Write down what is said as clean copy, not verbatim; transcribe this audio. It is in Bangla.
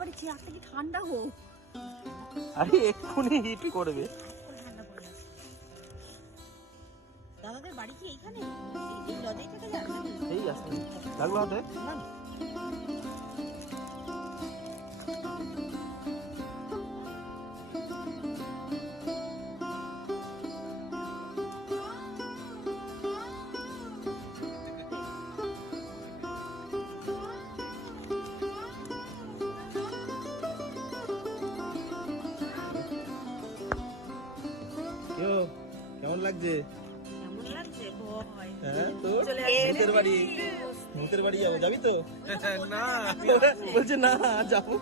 বাবারে চেয়ারটা কি ঠান্ডা হোক। আরে এক্ষুনি হিট করবে। দাদাদের বাড়ি কি এইখানে? এই লজেই থেকে যান? এই আসলে লাগলো হাতে। কেমন লাগছে? কেমন লাগছে? ভয়। হ্যাঁ তো চলে আসছি। ভূতের বাড়ি যাবো, যাবি তো? না বলছে না যাবো।